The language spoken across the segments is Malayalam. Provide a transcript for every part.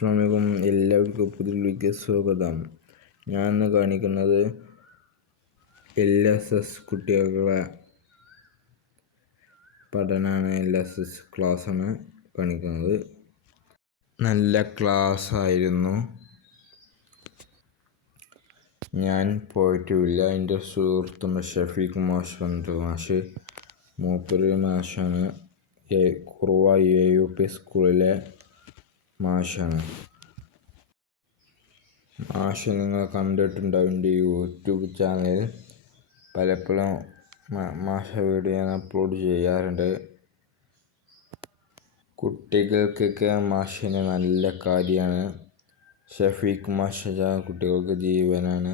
അസ്ലാമലൈക്കും എല്ലാവർക്കും പുതിയ സ്വാഗതം. ഞാൻ ഇന്ന് കാണിക്കുന്നത് എൽ എസ് എസ് കുട്ടികളുടെ പഠനമാണ് എൽ എസ് എസ് ക്ലാസ്സാണ് കാണിക്കുന്നത്. നല്ല ക്ലാസ് ആയിരുന്നു ഞാൻ പോയിട്ടുമില്ല എന്റെ സുഹൃത്തും ഷഫീഖ് മാഷ് പന്ത്രണ്ട് മാഷ് മൂപ്പര് മാഷാണ്. കുറവ യു പി സ്കൂളിലെ മാഷാണ്. മാഷ് നിങ്ങൾ കണ്ടിട്ടുണ്ടാവും എന്റെ യൂട്യൂബ് ചാനൽ? പലപ്പോഴും മാഷ വീഡിയോ ഞാൻ അപ്ലോഡ് ചെയ്യാറുണ്ട്. കുട്ടികൾക്കൊക്കെ മാഷിന് നല്ല കാര്യമാണ്. ഷഫീഖ് മാഷ കുട്ടികൾക്ക് ജീവനാണ്.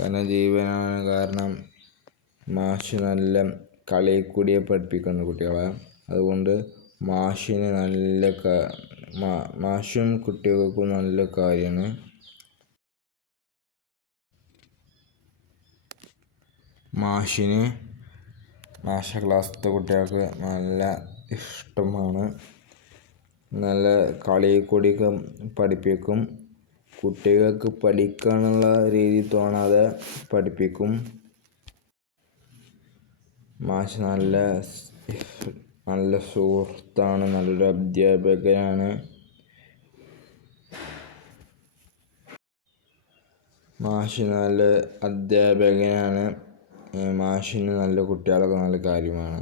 കാരണം ജീവനാണ് കാരണം മാഷ് നല്ല കളിയിൽ കൂടിയെ പഠിപ്പിക്കുന്നു കുട്ടികളെ. അതുകൊണ്ട് മാഷിന് നല്ല മാഷും കുട്ടികൾക്കും നല്ല കാര്യമാണ്. മാഷിന് മാഷ ക്ലാസ്സിലത്തെ കുട്ടികൾക്ക് നല്ല ഇഷ്ടമാണ്. നല്ല കളിയിൽ കൂടിയൊക്കെ പഠിപ്പിക്കും. കുട്ടികൾക്ക് പഠിക്കാനുള്ള രീതി തോന്നാതെ പഠിപ്പിക്കും. മാഷ് നല്ല നല്ല സുഹൃത്താണ് നല്ലൊരു അധ്യാപകനാണ്. മാഷ് നല്ല അധ്യാപകനാണ്. മാഷിന് നല്ല കുട്ടികളൊക്കെ നല്ല കാര്യമാണ്.